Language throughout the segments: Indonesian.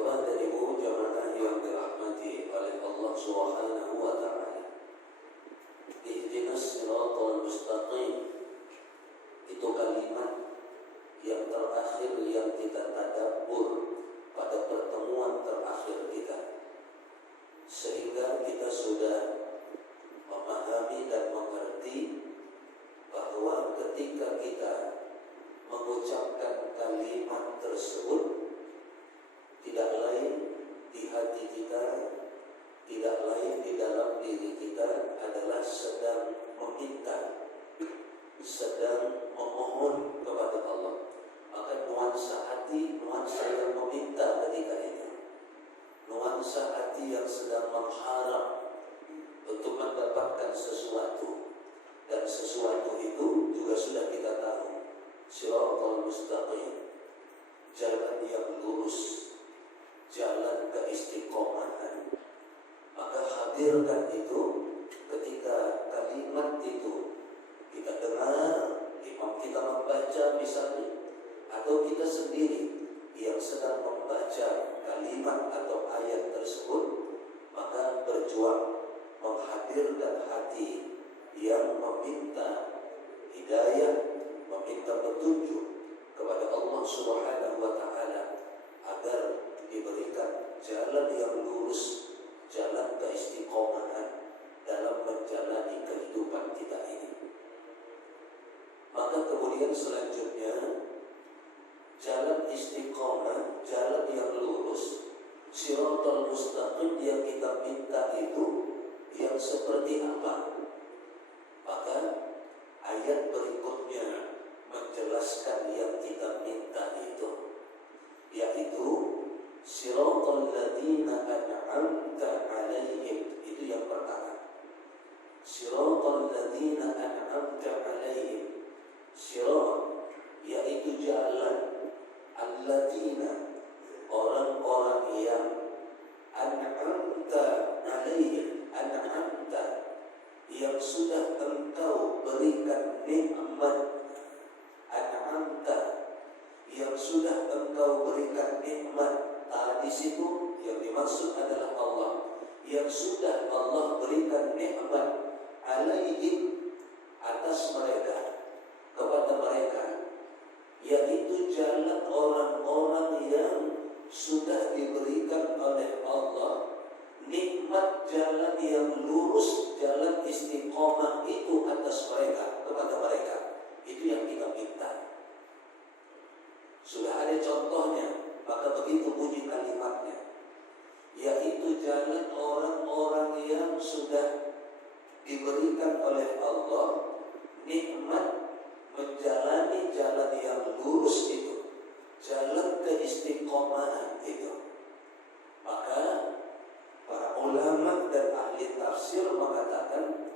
Kepada ibu jamaah yang dirahmati oleh Allah Subhanahu wa taala. Ihdinas siratal mustaqim. Itu kalimat yang terakhir yang kita tadabbur pada pertemuan terakhir kita. Sehingga kita sudah memahami dan mengerti bahwa ketika kita mengucapkan kalimat tersebut, tidak lain di hati kita, tidak lain di dalam diri kita adalah sedang meminta, sedang memohon kepada Allah. Maka nuansa hati, nuansa yang meminta ketika itu, nuansa hati yang sedang mengharap untuk mendapatkan sesuatu, dan sesuatu itu juga sudah kita tahu, siratal mustaqim, jalan yang lurus, jalan keistiqomahan. Maka hadirkan itu ketika kalimat itu kita dengar, imam kita membaca misalnya, atau kita sendiri yang sedang membaca kalimat atau ayat tersebut, maka berjuang menghadirkan hati yang meminta hidayah, meminta petunjuk kepada Allah Subhanahu wa taala agar diberikan jalan yang lurus, jalan keistiqomahan dalam menjalani kehidupan kita ini. Maka kemudian selanjutnya, jalan istiqomah, jalan yang lurus, siratal mustaqim yang kita minta itu yang seperti apa? Maka ayat berikutnya menjelaskan yang kita minta itu, yaitu siratal ladzina an'amta 'alaihim. Itu yang pertama. Siratal ladzina an'amta 'alaihim. Sirat yaitu jalan, alladzina orang-orang yang an'amta 'alaihim, an'amta yang sudah engkau berikan nikmat, an'amta yang sudah engkau berikan nikmat. Di situ yang dimaksud adalah Allah, yang sudah Allah berikan nikmat alaihim, atas mereka, kepada mereka, yaitu jalan orang-orang yang sudah diberikan oleh Allah nikmat jalan yang lurus, jalan istiqomah itu atas mereka, kepada mereka. Itu yang kita minta. Sudah ada contohnya, maka begitu bunyi kalimatnya, yaitu jalan orang-orang yang sudah diberikan oleh Allah nikmat menjalani jalan yang lurus itu, jalan keistiqomahan itu. Maka para ulama dan ahli tafsir mengatakan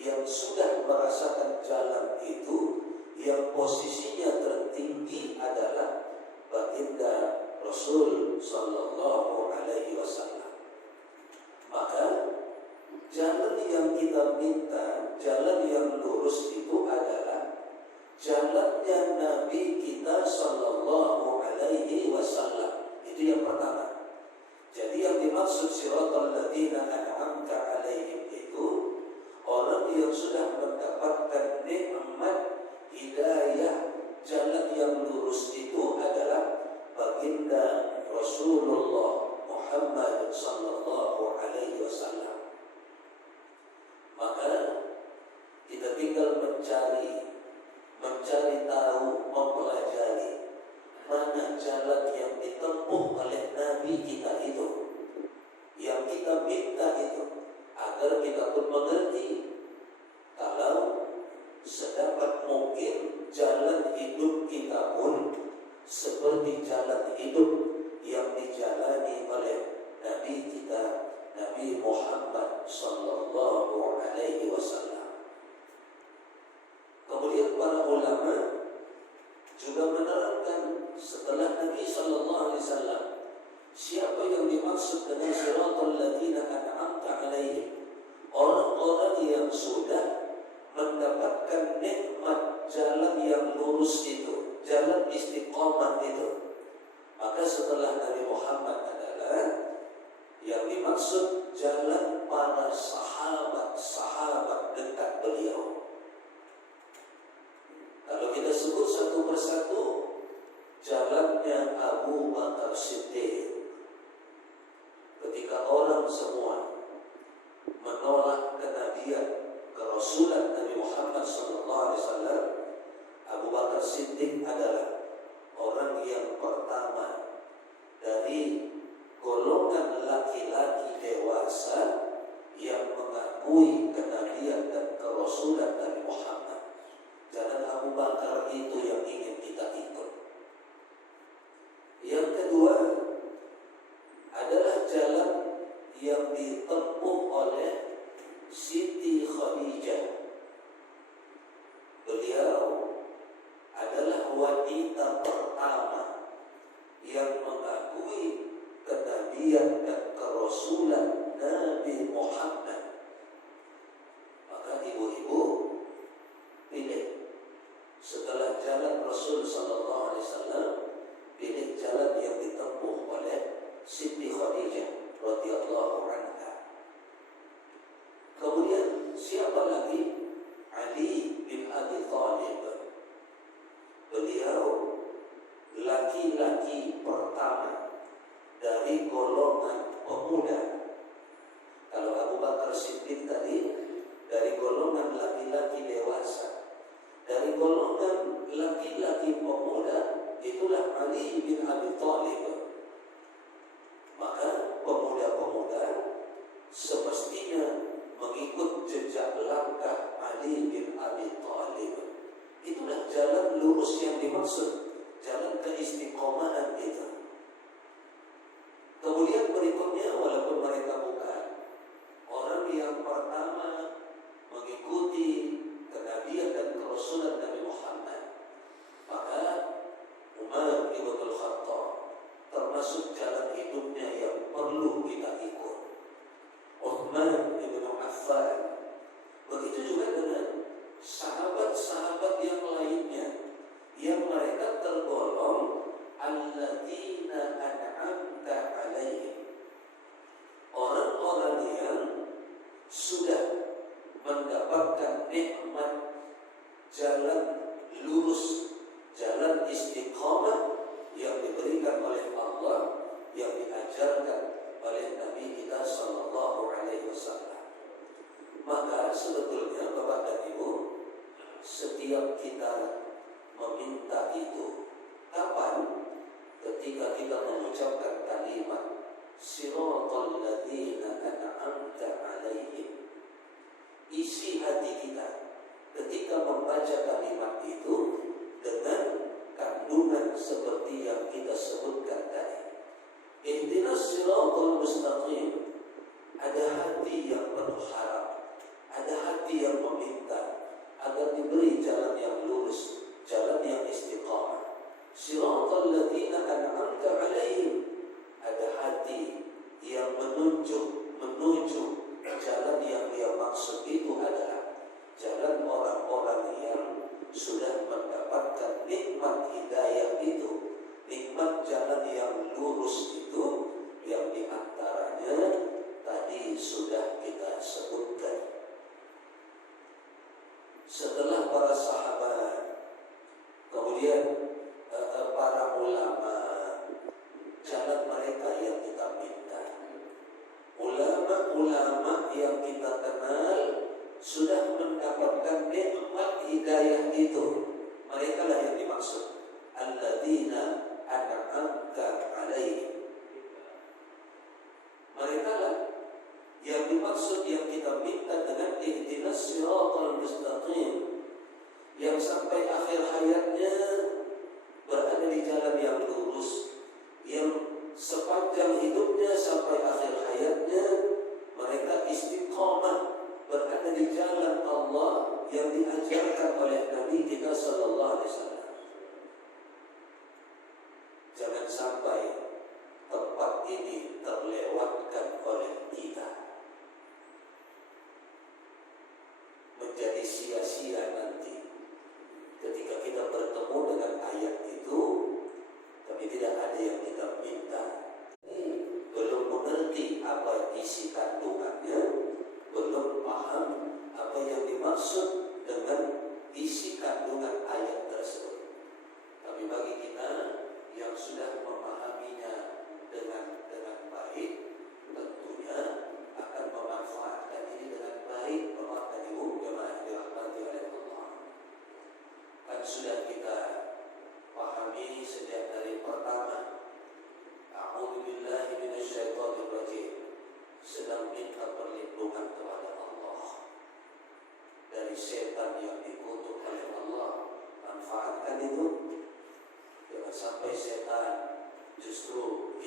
yang sudah merasakan jalan itu, yang posisinya tertinggi adalah baginda Rasul Sallallahu Alaihi Wasallam. Maka jalan yang kita minta, jalan yang lurus itu adalah jalannya Nabi kita Sallallahu Alaihi Wasallam. Itu yang pertama. Jadi yang dimaksud siratal ladzina an'amta 'alaihim itu orang yang sudah mendapatkan nikmat hidayah, jalan yang lurus itu adalah baginda Rasulullah Muhammad Sallallahu Alaihi Wasallam. Maka kita tinggal mencari tahu, mempelajari mana jalan yang ditempuh oleh Nabi kita itu, yang kita minta itu, agar kita pun mengerti kalau sedapat mungkin jalan hidup kita pun seperti jalan hidup yang dijalani oleh Nabi kita, Nabi Muhammad Sallallahu Alaihi Wasallam. Kemudian para ulama juga menerangkan setelah Nabi Sallallahu Alaihi Wasallam, siapa yang dimaksud dengan siratal ladzina an'amta 'alaihim? Orang-orang yang sudah mendapatkan nikmat jalan yang lurus itu, jalan istiqomah itu. Maka setelah Nabi Muhammad adalah yang dimaksud jalan para sahabat-sahabat dekat beliau. Kalau kita sebut satu persatu, jalannya Abu Bakar Siddiq. Ketika orang semua menolak kenabian, kerasulan Nabi Muhammad SAW, Abu Bakar Siddiq adalah orang yang pertama dari golongan laki-laki dewasa yang mengakui kenabian dan kerasulan Nabi Muhammad. Jalan Abu Bakar itu yang ingin kita ikut. Yang kedua adalah jalan yang ditempuh oleh Siti Khadijah. Beliau adalah wanita pertama yang mengakui kenabian dan kerasulan Nabi Muhammad. Maka ibu-ibu pilih setelah jalan Rasul sallallahu alaihi wasallam, pilih jalan yang ditempuh oleh Siti Khadijah radhiyallahu anha. Kemudian siapa lagi? Ali bin Abi Thalib. Beliau laki-laki pertama dari golongan pemuda. Kalau Abu Bakar Siddiq tadi dari golongan laki-laki dewasa, dari golongan laki-laki pemuda itulah Ali bin Abi Thalib. Maka pemuda-pemuda semestinya mengikut jejak langkah Ali bin Abi Thalib. Itulah jalan lurus yang dimaksud, jalan keistiqomahan itu. Kemudian berikutnya, walaupun mereka bukan orang yang pertama mengikuti kenabian dan kerasulan Nabi Muhammad, maka Umar bin Khattab termasuk jalan hidupnya yang perlu kita ikut. Uthman bin Affan. Begitu juga dengan sahabat-sahabat yang lainnya yang mereka tergolong alladzina an'amta alaihim, orang-orang yang sudah mendapatkan nikmat jalan lurus, jalan istiqamah yang diberikan oleh Allah, yang diajarkan oleh Nabi kita sallallahu alaihi wasallam. Maka sebetulnya Bapak dan Ibu, setiap kita meminta itu kapan? Ketika kita mengucapkan kalimat siratal ladzina an'amta alaihim. Isi hati kita ketika membaca kalimat itu dengan kandungan seperti yang kita sebutkan tadi. Ihdinas siratal mustaqim. Ada hati yang penuh harap, ada hati yang meminta agar diberi jalan yang lurus, jalan yang istiqamah. Siratal ladzina an'amta alaihim. Ada hati yang menuju jalan yang dia maksud itu adalah jalan orang-orang yang sudah mendapatkan nikmat hidayah itu, nikmat jalan yang lurus itu, yang diantaranya tadi sudah kita sebutkan. Setelah para sahabat, kemudian para ulama, jalan mereka yang kita minta. Ulama-ulama yang kita kenal sudah mendapatkan nikmat hidayah itu. Mereka lah yang dimaksud alladzina an'amta alaihim. Mereka lah yang dimaksud, yang kita minta dengan ihdinas siratal mustaqim, yang sampai akhir hayatnya berada di jalan yang lurus, yang sepanjang hidupnya sampai akhir hayatnya mereka istiqamah berada di jalan Allah yang diajarkan oleh Nabi kita sallallahu alaihi wasallam. Jangan sampai tempat ini terlewatkan oleh kita, menjadi sia-sia nanti ketika kita bertemu dengan ayat itu, tapi tidak ada yang kita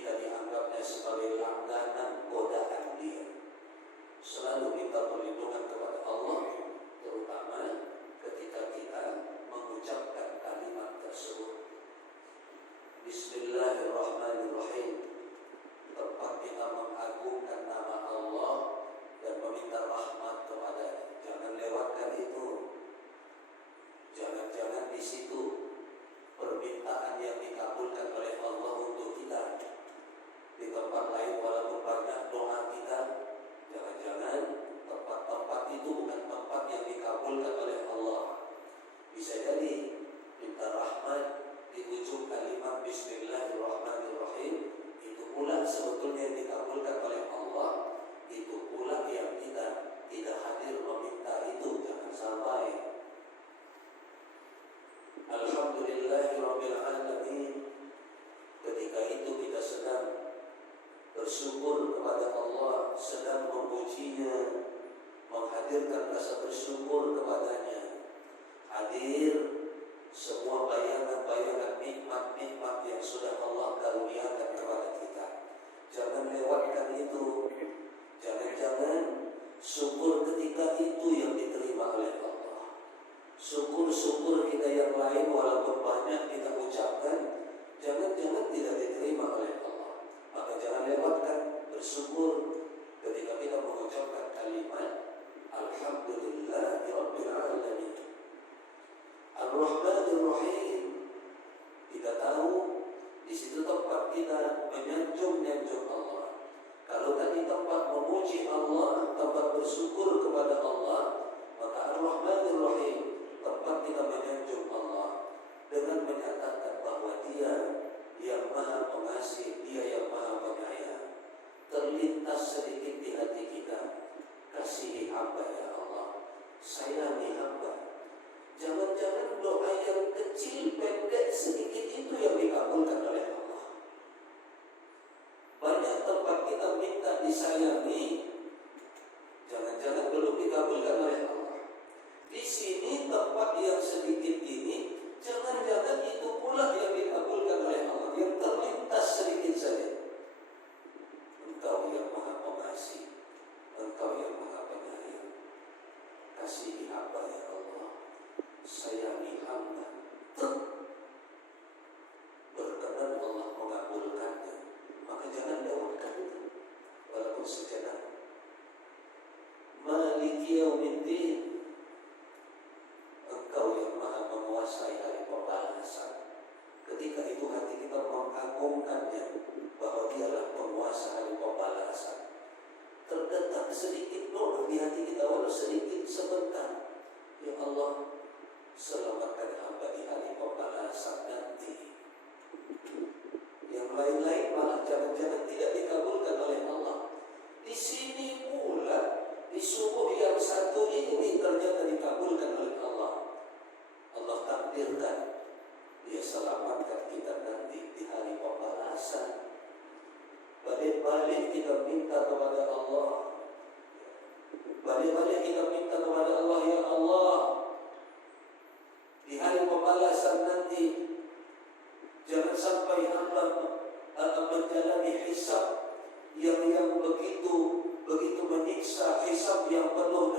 kita dianggapnya sebagai langganan godaan dia. Selalu minta perlindungan kepada Allah, terutama ketika kita mengucapkan kalimat tersebut. Bismillahirrahmanirrahim. Tempat kita mengagungkan nama Allah dan meminta rahmat kepada-Nya. Jangan lewatkan itu. Jangan-jangan di situ permintaan yang dikabulkan oleh Allah untuk kita. Di tempat lain walaupun banyak doa kita, jangan-jangan tempat-tempat itu bukan tempat yang dikabulkan oleh Allah. Bisa jadi minta rahmat di ujung kalimat Bismillahirrahmanirrahim itu pula sebetulnya yang dikabulkan oleh Allah. Itu pula yang kita tidak hadir meminta itu. Jangan sampai. Alhamdulillahirabbil alamin. Ketika itu kita sedang bersyukur kepada Allah, sedang memujinya, menghadirkan rasa bersyukur kepada-Nya. Hadir semua bayangan-bayangan nikmat-nikmat yang sudah Allah karuniakan kepada kita. Jangan lewatkan itu. Jangan-jangan syukur ketika itu yang diterima oleh Allah. Syukur-syukur kita yang lain walaupun banyak kita ucapkan, jangan-jangan tidak diterima oleh Allah. Maka jangan lewatkan bersyukur ketika kita mengucapkan kalimat Alhamdulillahirabbil alamin. Ar-Rahmanir-Rahim. Kita tahu di situ tempat kita menyanjung-nyanjung Allah. Kalau tadi tempat memuji Allah, tempat bersyukur kepada Allah, maka Ar-Rahmanir-Rahim, tempat kita menyanjung Allah dengan menyatakan bahwa Dia yang Maha Pengasih, Dia yang Maha Penyayang. Terlintas sedikit di hati kita, kasihi hamba ya Allah, sayangi hamba. Jangan-jangan doa yang kecil, pendek, sedikit itu yang dikabulkan oleh Allah. Banyak tempat kita minta disayangi, jangan-jangan belum dikabulkan oleh Allah. Di sini tempat yang sedikit ini, jangan-jangan itu pula yang dikabulkan oleh Allah, yang terlintas sedikit saja. Engkau yang Maha Pengasih, Engkau yang Maha Penyayang. Kasihi hamba ya Allah, sayangi hamba. Berkenan Allah mengabulkannya. Maka jangan lewatkan itu, walaupun sejenak. Maliki yaumiddin. Engkau yang Maha menguasai hari pembalasan. Ketika itu hati kita mengagungkannya, bahwa Dialah penguasa hari pembalasan. Terdetak sedikit doa di hati kita, walau sedikit sebentar. Ya Allah, selamatkan hamba di hari pembalasan nanti. Yang lain-lain malah jangan-jangan tidak dikabulkan oleh Allah. Di sini pula, di subuh yang satu ini ternyata dikabulkan oleh Allah. Allah takdirkan Dia selamatkan kita nanti di hari pembalasan. Balik-balik kita minta kepada Allah. Balik-balik kita minta kepada Allah, ya Allah, di hari pembalasan nanti jangan sampai hamba menjalani hisab yang begitu menyiksa, hisab yang penuh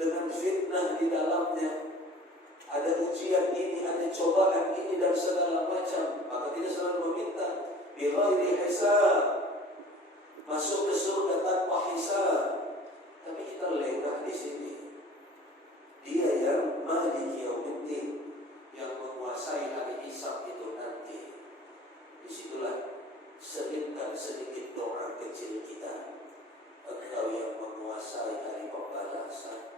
dengan fitnah di dalamnya. Ada ujian ini, ada cobaan ini dan segala macam. Maka kita selalu meminta bi ghairi hisab, masuk ke surga tanpa hisab. Tapi kita lengah di sini. Dia yang Maliki Yaumiddin, yang menguasai hari hisab itu nanti. Disitulah selipkan sedikit doa kecil kita. Engkau yang menguasai hari pembalasan,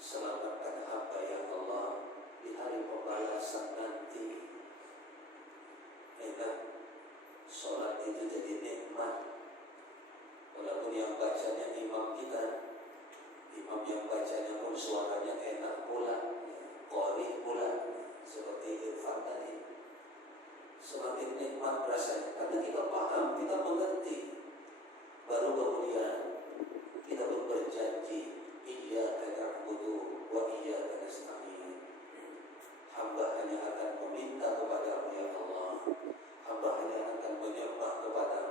selamatkan hamba ya Allah di hari pembalasan nanti. Enak, sholat itu jadi nikmat. Walaupun yang bacanya imam kita, imam yang bacanya pun suaranya enak pula, qari pula, seperti Irfan tadi. Semakin nikmat rasanya, karena kita paham, kita mengerti. Baru kemudian kita pun berjanji, iyyaka na'budu wa iyyaka nasta'in. Hamba hanya akan meminta kepada-Mu ya Allah. Hamba hanya akan menyembah kepada-Mu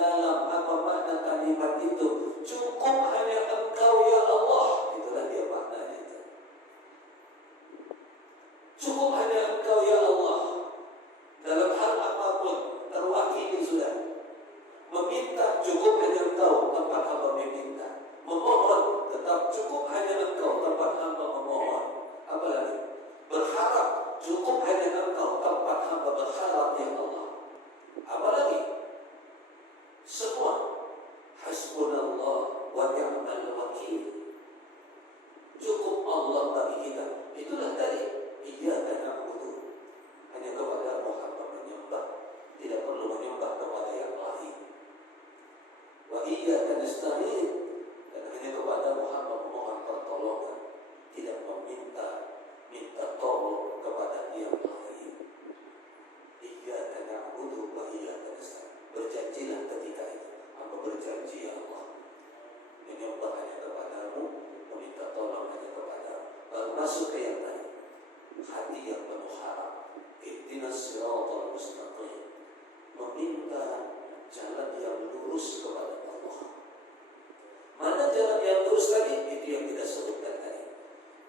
mendalam apa makna kalimat itu. Cukup hanya Engkau ya Allah. Itulah dia maknanya itu. Cukup hanya Engkau ya Allah. Dalam hal apapun terwakili sudah. Meminta cukup hanya Engkau tempat hamba meminta. Memohon tetap cukup hanya Engkau tempat hamba memohon. Apalagi berharap cukup hanya Engkau tempat hamba berharap ya Allah. Apalagi semua hasbunallah wa ni'mal wakil. Cukup Allah bagi kita. Itulah tadi iyyaka na'budu. Hanya kepada hamba menyembah. Tidak perlu menyembah kepada yang lain. Wa iyyaka nasta'in. Dan hanya kepada hamba memohon pertolongan. Tidak minta tolong kepada yang lain. Iyyaka na'budu wa iyyaka nasta'in. Berjanjilah ketika itu. Hamba berjanji ya Allah, menyembah hanya kepadamu, meminta tolong hanya kepadamu. Baru masuk ke yang tadi, hati yang penuh harap. Ihdinas siratal mustaqim. Meminta jalan yang lurus kepada Allah. Mana jalan yang lurus tadi? Itu yang kita sebutkan tadi.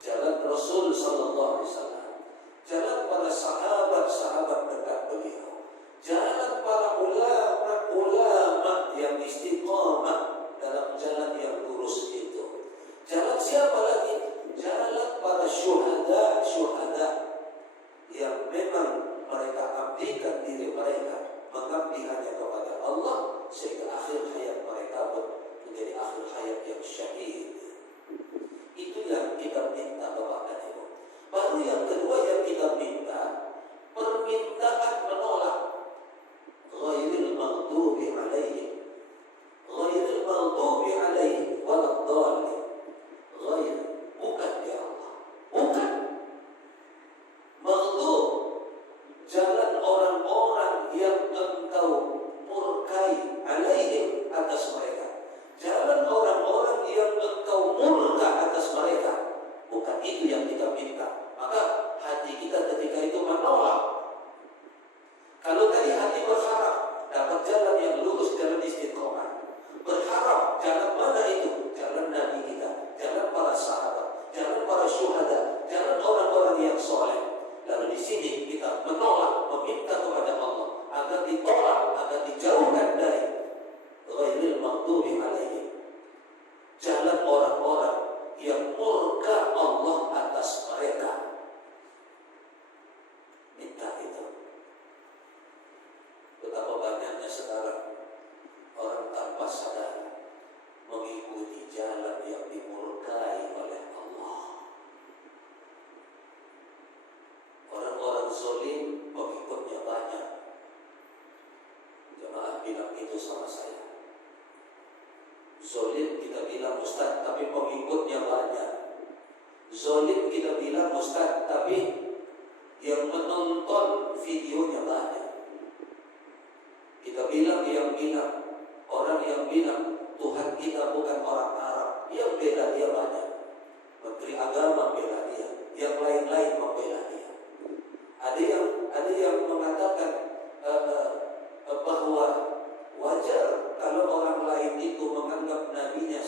Jalan Rasul sallallahu alaihi wasallam. Jalan para sahabat-sahabat dekat beliau. Jalan para ulama yang istiqamah dalam jalan yang lurus itu. Jalan siapa lagi? Jalan para syuhada yang memang mereka abdikan diri mereka, mengabdi hanya kepada Allah sehingga akhir hayat mereka menjadi akhir hayat yang syahid. Itu yang kita minta Bapak dan Ibu. Baru yang kedua yang kita minta, permintaan menolak. Ghairil maghdubi alaihim waladdallin. Ghair, bukan ya Allah. Bukan. Maghdub, jalan orang-orang yang Engkau murkai alaihim, atas mereka. Jalan orang-orang yang Engkau murka atas mereka. Bukan itu yang kita minta. Maka hati kita ketika itu menolak. Kalau tadi hati berharap dapat jalan yang lurus, jalan istiqomah. Berharap jalan mana itu? Jalan Nabi kita, jalan para sahabat, jalan para syuhada, jalan orang-orang yang soleh. Lalu di sini kita menolak, meminta kepada Allah agar ditolak, agar dijauhkan dari ghairil maghdubi alaihim. Jalan orang-orang yang murka Allah atas mereka. Minta itu. Betapa banyaknya sekarang orang tanpa sadar mengikuti jalan yang dimurkai oleh Allah. Orang-orang zalim pengikutnya banyak. Jemaah bilang itu sama saya. Zalim kita bilang ustaz, tapi pengikutnya banyak. Zalim kita bilang ustaz, tapi yang menonton videonya banyak. Kita bilang, orang yang bilang Tuhan kita bukan orang Arab, yang bela dia banyak. Menteri Agama bela dia, yang lain-lain membela dia. Ada yang mengatakan bahwa wajar kalau orang lain itu menganggap nabinya